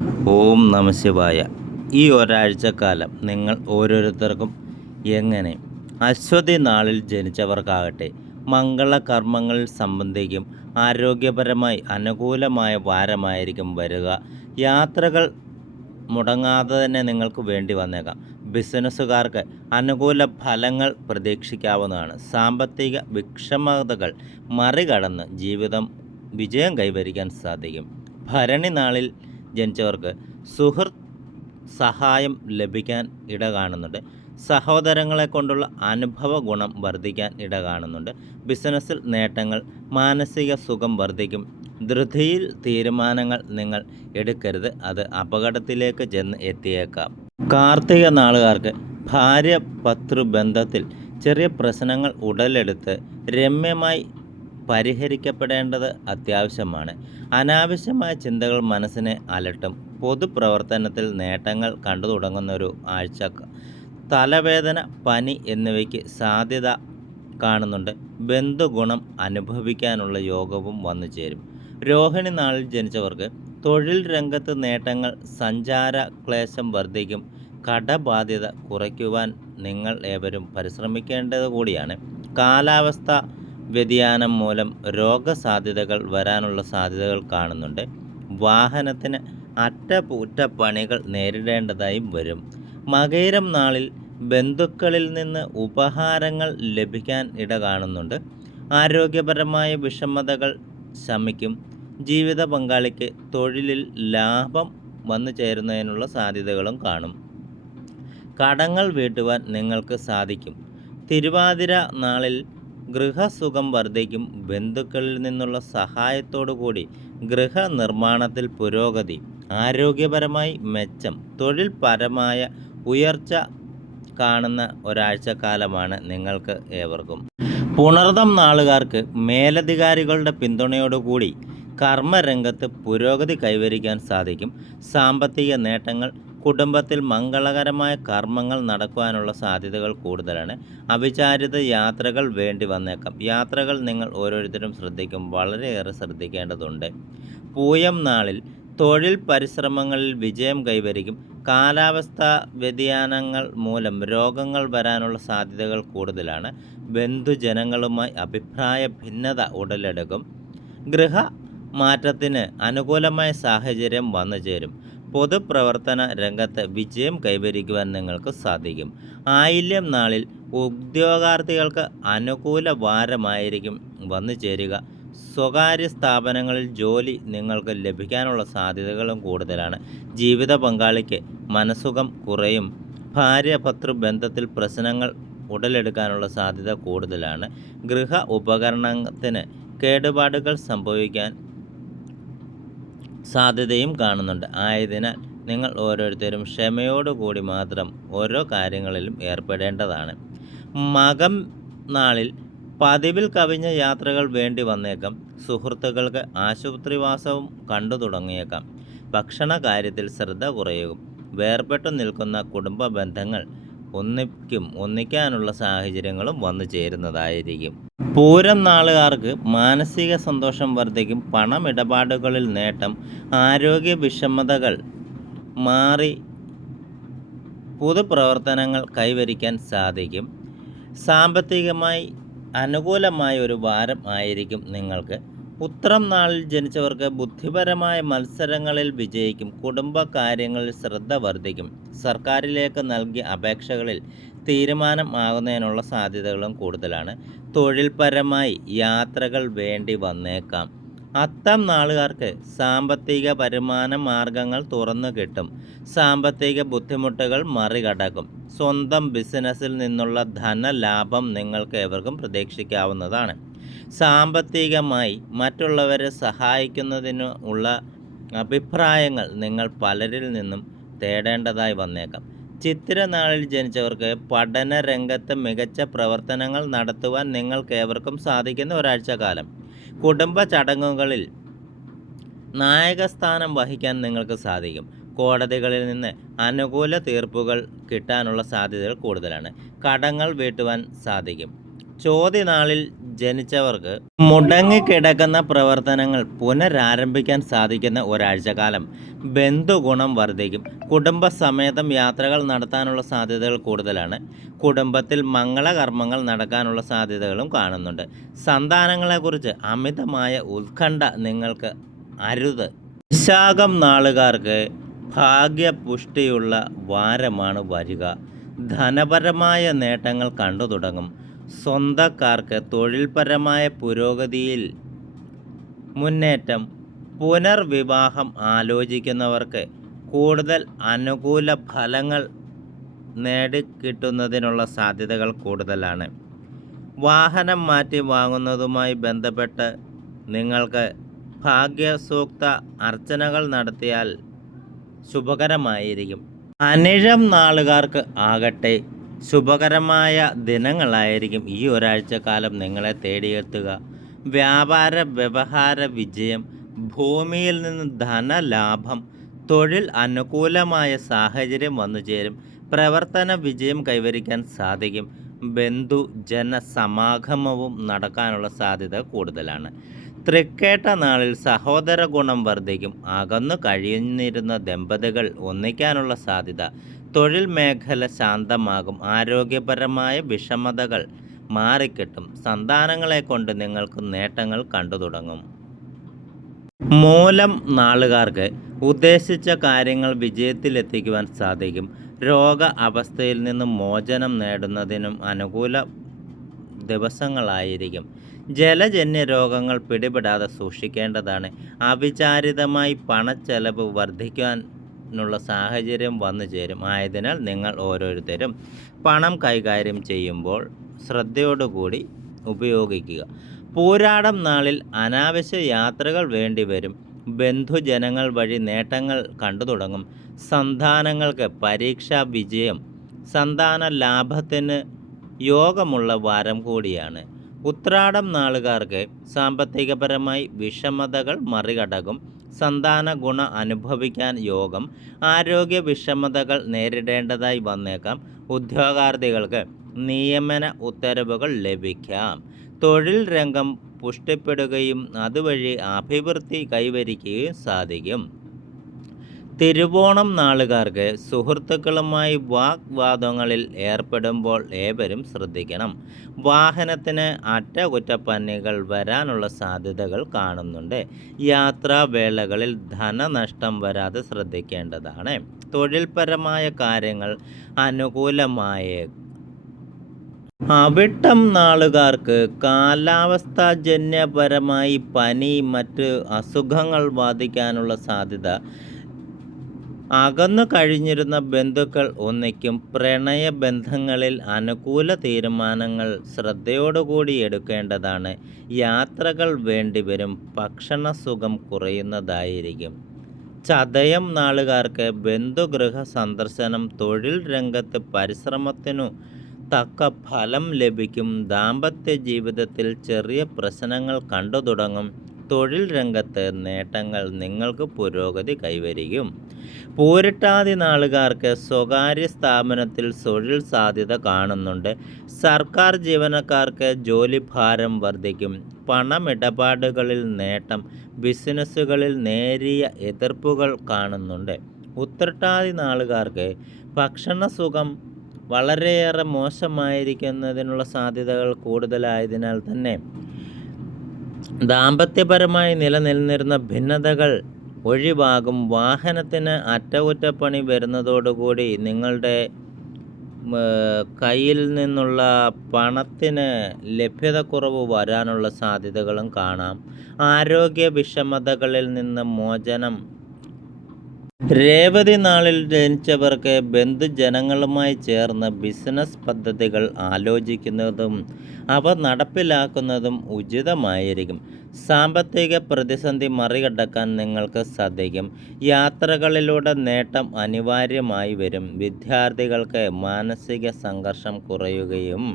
ഓം നമശിവായ ഈ ഒരാഴ്ചക്കാലം നിങ്ങൾ ഓരോരുത്തർക്കും എങ്ങനെ അശ്വതി നാളിൽ ജനിച്ചവർക്കാകട്ടെ മംഗളകർമ്മങ്ങളിൽ സംബന്ധിക്കും ആരോഗ്യപരമായി അനുകൂലമായ വാരമായിരിക്കും വരിക. യാത്രകൾ മുടങ്ങാതെ തന്നെ നിങ്ങൾക്ക് വേണ്ടി വന്നേക്കാം. ബിസിനസ്സുകാർക്ക് അനുകൂല ഫലങ്ങൾ പ്രതീക്ഷിക്കാവുന്നതാണ്. സാമ്പത്തിക വിക്ഷമതകൾ മറികടന്ന് ജീവിതം വിജയം കൈവരിക്കാൻ സാധിക്കും. ഭരണി നാളിൽ ജനിച്ചവർക്ക് സുഹൃത്ത് സഹായം ലഭിക്കാൻ ഇട കാണുന്നുണ്ട് സഹോദരങ്ങളെ കൊണ്ടുള്ള അനുഭവ ഗുണം വർദ്ധിക്കാൻ ഇട കാണുന്നുണ്ട് ബിസിനസ്സിൽ നേട്ടങ്ങൾ മാനസിക സുഖം വർദ്ധിക്കും. ധൃതിയിൽ തീരുമാനങ്ങൾ നിങ്ങൾ എടുക്കരുത്. അത് അപകടത്തിലേക്ക് ചെന്ന് എത്തിയേക്കാം. കാർത്തിക നാളുകാർക്ക് ഭാര്യ ബന്ധത്തിൽ ചെറിയ പ്രശ്നങ്ങൾ ഉടലെടുത്ത് രമ്യമായി പരിഹരിക്കപ്പെടേണ്ടത് അത്യാവശ്യമാണ്. അനാവശ്യമായ ചിന്തകൾ മനസ്സിനെ അലട്ടും. പൊതുപ്രവർത്തനത്തിൽ നേട്ടങ്ങൾ കണ്ടു തുടങ്ങുന്ന ഒരു ആഴ്ച. തലവേദന പനി എന്നിവയ്ക്ക് സാധ്യത കാണുന്നുണ്ട്. ബന്ധുഗുണം അനുഭവിക്കാനുള്ള യോഗവും വന്നു ചേരും. രോഹിണി നാളിൽ ജനിച്ചവർക്ക് തൊഴിൽ രംഗത്ത് നേട്ടങ്ങൾ സഞ്ചാര ക്ലേശം വർദ്ധിക്കും. കടബാധ്യത കുറയ്ക്കുവാൻ നിങ്ങൾ ഏവരും പരിശ്രമിക്കേണ്ടത് കൂടിയാണ്. കാലാവസ്ഥ വ്യതിയാനം മൂലം രോഗസാധ്യതകൾ വരാനുള്ള സാധ്യതകൾ കാണുന്നുണ്ട്. വാഹനത്തിന് അറ്റകുറ്റപ്പണികൾ നേരിടേണ്ടതായും വരും. മകയിരം നാളിൽ ബന്ധുക്കളിൽ നിന്ന് ഉപഹാരങ്ങൾ ലഭിക്കാൻ ഇട കാണുന്നുണ്ട്. ആരോഗ്യപരമായ വിഷമതകൾ ശമിക്കും. ജീവിത പങ്കാളിക്ക് തൊഴിലിൽ ലാഭം വന്നു ചേരുന്നതിനുള്ള സാധ്യതകളും കാണും. കടങ്ങൾ വീട്ടുവാൻ നിങ്ങൾക്ക് സാധിക്കും. തിരുവാതിര നാളിൽ ഗൃഹസുഖം വർദ്ധിക്കും. ബന്ധുക്കളിൽ നിന്നുള്ള സഹായത്തോടു കൂടി ഗൃഹനിർമ്മാണത്തിൽ പുരോഗതി ആരോഗ്യപരമായി മെച്ചം തൊഴിൽപരമായ ഉയർച്ച കാണുന്ന ഒരാഴ്ചക്കാലമാണ് നിങ്ങൾക്ക് ഏവർക്കും. പുണർദം നാളുകാർക്ക് മേലധികാരികളുടെ പിന്തുണയോടുകൂടി കർമ്മരംഗത്ത് പുരോഗതി കൈവരിക്കാൻ സാധിക്കും. സാമ്പത്തിക നേട്ടങ്ങൾ കുടുംബത്തിൽ മംഗളകരമായ കർമ്മങ്ങൾ നടക്കുവാനുള്ള സാധ്യതകൾ കൂടുതലാണ്. അവിചാരിത യാത്രകൾ വേണ്ടി വന്നേക്കാം. യാത്രകൾ നിങ്ങൾ ഓരോരുത്തരും ശ്രദ്ധിക്കും. വളരെയേറെ ശ്രദ്ധിക്കേണ്ടതുണ്ട്. പൂയം നാളിൽ തൊഴിൽ പരിശ്രമങ്ങളിൽ വിജയം കൈവരിക്കും. കാലാവസ്ഥ വ്യതിയാനങ്ങൾ മൂലം രോഗങ്ങൾ വരാനുള്ള സാധ്യതകൾ കൂടുതലാണ്. ബന്ധുജനങ്ങളുമായി അഭിപ്രായ ഭിന്നത ഉടലെടുക്കും. ഗൃഹ മാറ്റത്തിന് അനുകൂലമായ സാഹചര്യം വന്നു ചേരും പൊതുപ്രവർത്തന രംഗത്ത് വിജയം കൈവരിക്കുവാൻ നിങ്ങൾക്ക് സാധിക്കും. ആയില്യം നാളിൽ ഉദ്യോഗാർത്ഥികൾക്ക് അനുകൂല വാരമായിരിക്കും വന്നു ചേരുക. സ്വകാര്യ സ്ഥാപനങ്ങളിൽ ജോലി നിങ്ങൾക്ക് ലഭിക്കാനുള്ള സാധ്യതകളും കൂടുതലാണ്. ജീവിത പങ്കാളിക്ക് മനസുഖം കുറയും. ഭാര്യ ഭർത്തൃ ബന്ധത്തിൽ പ്രശ്നങ്ങൾ ഉടലെടുക്കാനുള്ള സാധ്യത കൂടുതലാണ്. ഗൃഹ ഉപകരണത്തിന് കേടുപാടുകൾ സംഭവിക്കാൻ സാധ്യതയും കാണുന്നുണ്ട്. ആയതിനാൽ നിങ്ങൾ ഓരോരുത്തരും ക്ഷമയോടുകൂടി മാത്രം ഓരോ കാര്യങ്ങളിലും ഏർപ്പെടേണ്ടതാണ്. മകം നാളിൽ പതിവിൽ കവിഞ്ഞ യാത്രകൾ വേണ്ടി വന്നേക്കാം. സുഹൃത്തുക്കൾക്ക് ആശുപത്രിവാസവും കണ്ടു തുടങ്ങിയേക്കാം. ഭക്ഷണ കാര്യത്തിൽ ശ്രദ്ധ കുറയും വേർപെട്ടു നിൽക്കുന്ന കുടുംബ ബന്ധങ്ങൾ ഒന്നിക്കും ഒന്നിക്കാനുള്ള സാഹചര്യങ്ങളും വന്നു ചേരുന്നതായിരിക്കും. പൂരം നാളുകാർക്ക് മാനസിക സന്തോഷം വർദ്ധിക്കും. പണമിടപാടുകളിൽ നേട്ടം ആരോഗ്യ വിഷമതകൾ മാറി പൊതുപ്രവർത്തനങ്ങൾ കൈവരിക്കാൻ സാധിക്കും. സാമ്പത്തികമായി അനുകൂലമായ ഒരു വാരം ആയിരിക്കും നിങ്ങൾക്ക്. ഉത്രം നാളിൽ ജനിച്ചവർക്ക് ബുദ്ധിപരമായ മത്സരങ്ങളിൽ വിജയിക്കും. കുടുംബകാര്യങ്ങളിൽ ശ്രദ്ധ വർദ്ധിക്കും. സർക്കാരിലേക്ക് നൽകിയ അപേക്ഷകളിൽ തീരുമാനം ആകുന്നതിനുള്ള സാധ്യതകളും കൂടുതലാണ്. തൊഴിൽപരമായി യാത്രകൾ വേണ്ടി വന്നേക്കാം. അത്തം നാളുകാർക്ക് സാമ്പത്തിക വരുമാന മാർഗങ്ങൾ തുറന്നു കിട്ടും. സാമ്പത്തിക ബുദ്ധിമുട്ടുകൾ മറികടക്കും. സ്വന്തം ബിസിനസ്സിൽ നിന്നുള്ള ധനലാഭം നിങ്ങൾക്ക് എവർക്കും പ്രതീക്ഷിക്കാവുന്നതാണ്. സാമ്പത്തികമായി മറ്റുള്ളവരെ സഹായിക്കുന്നതിനുള്ള അഭിപ്രായങ്ങൾ നിങ്ങൾ പലരിൽ നിന്നും തേടേണ്ടതായി വന്നേക്കാം. ചിത്തിരനാളിൽ ജനിച്ചവർക്ക് പഠന രംഗത്ത് മികച്ച പ്രവർത്തനങ്ങൾ നടത്തുവാൻ നിങ്ങൾക്കേവർക്കും സാധിക്കുന്ന ഒരാഴ്ച കാലം കുടുംബ ചടങ്ങുകളിൽ നായകസ്ഥാനം വഹിക്കാൻ നിങ്ങൾക്ക് സാധിക്കും. കോടതികളിൽ നിന്ന് അനുകൂല തീർപ്പുകൾ കിട്ടാനുള്ള സാധ്യതകൾ കൂടുതലാണ്. കടങ്ങൾ വീട്ടുവാൻ സാധിക്കും. ചോദ്യനാളിൽ ജനിച്ചവർക്ക് മുടങ്ങിക്കിടക്കുന്ന പ്രവർത്തനങ്ങൾ പുനരാരംഭിക്കാൻ സാധിക്കുന്ന ഒരാഴ്ചകാലം ബന്ധുഗുണം വർദ്ധിക്കും. കുടുംബസമേതം യാത്രകൾ നടത്താനുള്ള സാധ്യതകൾ കൂടുതലാണ്. കുടുംബത്തിൽ മംഗളകർമ്മങ്ങൾ നടക്കാനുള്ള സാധ്യതകളും കാണുന്നുണ്ട്. സന്താനങ്ങളെക്കുറിച്ച് അമിതമായ ഉത്കണ്ഠ നിങ്ങൾക്ക് അരുത്. വിശാഖം നാളുകാർക്ക് ഭാഗ്യപുഷ്ടിയുള്ള വാരമാണ് വരിക. ധനപരമായ നേട്ടങ്ങൾ കണ്ടു തുടങ്ങും സ്വന്തക്കാർക്ക് തൊഴിൽപരമായ പുരോഗതിയിൽ മുന്നേറ്റം പുനർവിവാഹം ആലോചിക്കുന്നവർക്ക് കൂടുതൽ അനുകൂല ഫലങ്ങൾ നേടിക്കിട്ടുന്നതിനുള്ള സാധ്യതകൾ കൂടുതലാണ്. വാഹനം മാറ്റി വാങ്ങുന്നതുമായി ബന്ധപ്പെട്ട് നിങ്ങൾക്ക് ഭാഗ്യസൂക്ത അർച്ചനകൾ നടത്തിയാൽ ശുഭകരമായിരിക്കും. അനിഴം നാളുകാർക്ക് ആകട്ടെ ശുഭകരമായ ദിനങ്ങളായിരിക്കും ഈ ഒരാഴ്ച കാലം നിങ്ങളെ തേടിയെത്തുക. വ്യാപാര വ്യവഹാര വിജയം ഭൂമിയിൽ നിന്ന് ധനലാഭം തൊഴിൽ അനുകൂലമായ സാഹചര്യം വന്നു ചേരും. പ്രവർത്തന വിജയം കൈവരിക്കാൻ സാധിക്കും. ബന്ധു ജനസമാഗമവും നടക്കാനുള്ള സാധ്യത കൂടുതലാണ്. തൃക്കേട്ട നാളിൽ സഹോദര ഗുണം വർദ്ധിക്കും. അകന്നു കഴിയുന്നിരുന്ന ദമ്പതികൾ ഒന്നിക്കാനുള്ള സാധ്യത. തൊഴിൽ മേഖല ശാന്തമാകും. ആരോഗ്യപരമായ വിഷമതകൾ മാറിക്കിട്ടും. സന്താനങ്ങളെ കൊണ്ട് നിങ്ങൾക്ക് നേട്ടങ്ങൾ കണ്ടു തുടങ്ങും. മൂലം നാളുകാർക്ക് ഉദ്ദേശിച്ച കാര്യങ്ങൾ വിജയത്തിലെത്തിക്കുവാൻ സാധിക്കും. രോഗ അവസ്ഥയിൽ നിന്നും മോചനം നേടുന്നതിനും അനുകൂല ദിവസങ്ങളായിരിക്കും. ജലജന്യ രോഗങ്ങൾ പിടിപെടാതെ സൂക്ഷിക്കേണ്ടതാണ്. അവിചാരിതമായി പണച്ചെലവ് വർദ്ധിക്കാനുള്ള സാഹചര്യം വന്നു ചേരും. ആയതിനാൽ നിങ്ങൾ ഓരോരുത്തരും പണം കൈകാര്യം ചെയ്യുമ്പോൾ ശ്രദ്ധയോടുകൂടി ഉപയോഗിക്കുക. പോരാടം നാളിൽ അനാവശ്യ യാത്രകൾ വേണ്ടിവരും ബന്ധുജനങ്ങൾ വഴി നേട്ടങ്ങൾ കണ്ടു തുടങ്ങും. സന്താനങ്ങൾക്ക് പരീക്ഷാ വിജയം സന്താന ലാഭത്തിന് യോഗമുള്ള വാരം കൂടിയാണ്. ഉത്രാടം നാളുകാർക്ക് സാമ്പത്തികപരമായി വിഷമതകൾ മറികടക്കും. സന്താന ഗുണ അനുഭവിക്കാൻ യോഗം ആരോഗ്യ വിഷമതകൾ നേരിടേണ്ടതായി വന്നേക്കാം. ഉദ്യോഗാർത്ഥികൾക്ക് നിയമന ഉത്തരവുകൾ ലഭിക്കാം. തൊഴിൽ രംഗം പുഷ്ടിപ്പെടുകയും അതുവഴി അഭിവൃദ്ധി കൈവരിക്കുകയും സാധിക്കും. തിരുവോണം നാളുകാർക്ക് സുഹൃത്തുക്കളുമായി വാഗ്വാദങ്ങളിൽ ഏർപ്പെടുമ്പോൾ ഏവരും ശ്രദ്ധിക്കണം. വാഹനത്തിന് അറ്റകുറ്റപ്പന്നികൾ വരാനുള്ള സാധ്യതകൾ കാണുന്നുണ്ട്. യാത്രാവേളകളിൽ ധനനഷ്ടം വരാതെ ശ്രദ്ധിക്കേണ്ടതാണ്. തൊഴിൽപരമായ കാര്യങ്ങൾ അനുകൂലമായ അവിട്ടം നാളുകാർക്ക് കാലാവസ്ഥാജന്യപരമായി പനി മറ്റ് അസുഖങ്ങൾ ബാധിക്കാനുള്ള സാധ്യത അകന്നു കഴിഞ്ഞിരുന്ന ബന്ധുക്കൾ ഒന്നിക്കും പ്രണയബന്ധങ്ങളിൽ അനുകൂല തീരുമാനങ്ങൾ ശ്രദ്ധയോടുകൂടി എടുക്കേണ്ടതാണ്. യാത്രകൾ വേണ്ടിവരും ഭക്ഷണസുഖം കുറയുന്നതായിരിക്കും. ചതയം നാളുകാർക്ക് ബന്ധുഗൃഹ സന്ദർശനം തൊഴിൽ രംഗത്ത് പരിശ്രമത്തിനു തക്ക ഫലം ലഭിക്കും. ദാമ്പത്യ ജീവിതത്തിൽ ചെറിയ പ്രശ്നങ്ങൾ കണ്ടു തുടങ്ങും തൊഴിൽ രംഗത്ത് നേട്ടങ്ങൾ നിങ്ങൾക്ക് പുരോഗതി കൈവരിക്കും. പൂരട്ടാതി നാളുകാർക്ക് സ്വകാര്യ സ്ഥാപനത്തിൽ തൊഴിൽ സാധ്യത കാണുന്നുണ്ട്. സർക്കാർ ജീവനക്കാർക്ക് ജോലിഭാരം വർദ്ധിക്കും. പണമിടപാടുകളിൽ നേട്ടം ബിസിനസ്സുകളിൽ നേരിയ എതിർപ്പുകൾ കാണുന്നുണ്ട്. ഉത്രട്ടാതി നാളുകാർക്ക് ഭക്ഷണസുഖം വളരെയേറെ മോശമായിരിക്കുന്നതിനുള്ള സാധ്യതകൾ കൂടുതലായതിനാൽ തന്നെ ദാമ്പത്യപരമായി നിലനിന്നിരുന്ന ഭിന്നതകൾ ഒഴിവാകും. വാഹനത്തിന് അറ്റകുറ്റപ്പണി വരുന്നതോടുകൂടി നിങ്ങളുടെ കയ്യിൽ നിന്നുള്ള പണത്തിന് ലഭ്യതക്കുറവ് വരാനുള്ള സാധ്യതകളും കാണാം. ആരോഗ്യ വിഷമതകളിൽ നിന്ന് മോചനം രേവതി നാളിൽ ജനിച്ചവർക്ക് ബന്ധുജനങ്ങളുമായി ചേർന്ന് ബിസിനസ് പദ്ധതികൾ ആലോചിക്കുന്നതും അവ നടപ്പിലാക്കുന്നതും ഉചിതമായിരിക്കും. സാമ്പത്തിക പ്രതിസന്ധി മറികടക്കാൻ നിങ്ങൾക്ക് സാധിക്കും. യാത്രകളിലൂടെ നേട്ടം അനിവാര്യമായി വരും. വിദ്യാർത്ഥികൾക്ക് മാനസിക സംഘർഷം കുറയുകയും